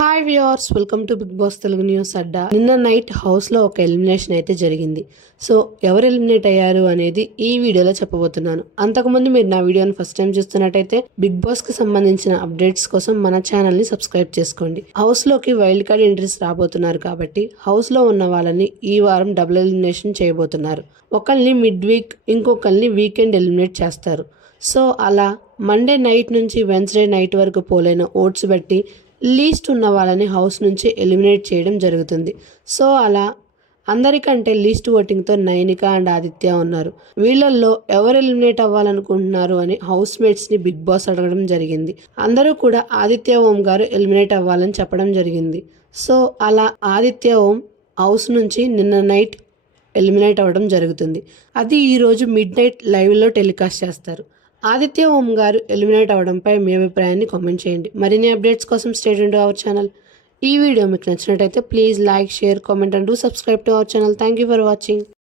Hi viewers, welcome to Bigg Boss Telugu news అడ్డా. నిన్న night హౌస్లో ఒక ఎలిమినేషన్ అయితే జరిగింది. సో ఎవరు ఎలిమినేట్ అయ్యారు అనేది ఈ వీడియోలో చెప్పబోతున్నాను. అంతకుముందు మీరు నా వీడియోని ఫస్ట్ టైం చూస్తున్నట్టయితే బిగ్ బాస్కి సంబంధించిన అప్డేట్స్ కోసం మన ఛానల్ని సబ్స్క్రైబ్ చేసుకోండి. హౌస్లోకి వైల్డ్ కార్డ్ ఎంట్రీస్ రాబోతున్నారు కాబట్టి హౌస్లో ఉన్న వాళ్ళని ఈ వారం డబుల్ ఎలిమినేషన్ చేయబోతున్నారు. ఒకరిని మిడ్ వీక్, ఇంకొకరిని వీకెండ్ ఎలిమినేట్ చేస్తారు. సో అలా మండే నైట్ నుంచి వెన్స్డే నైట్ వరకు పోలైన ఓట్స్ బట్టి లీస్ట్ ఉన్న వాళ్ళని హౌస్ నుంచి ఎలిమినేట్ చేయడం జరుగుతుంది. సో అలా అందరికంటే లీస్ట్ ఓటింగ్తో నైనిక అండ్ ఆదిత్య ఉన్నారు. వీళ్ళల్లో ఎవరు ఎలిమినేట్ అవ్వాలనుకుంటున్నారు అని హౌస్ మేట్స్ని బిగ్ బాస్ అడగడం జరిగింది. అందరూ కూడా ఆదిత్య ఓం గారు ఎలిమినేట్ అవ్వాలని చెప్పడం జరిగింది. సో అలా ఆదిత్య ఓం హౌస్ నుంచి నిన్న నైట్ ఎలిమినేట్ అవ్వడం జరుగుతుంది. అది ఈరోజు మిడ్ నైట్ లైవ్లో టెలికాస్ట్ చేస్తారు. ఆదిత్య ఓం గారు ఎలిమినేట్ అవ్వడంపై మీ అభిప్రాయాన్ని కామెంట్ చేయండి. మరిన్ని అప్డేట్స్ కోసం stay tuned to our channel. ఈ వీడియో మీకు నచ్చినట్టయితే please like, share, comment and do subscribe to our channel. Thank you for watching.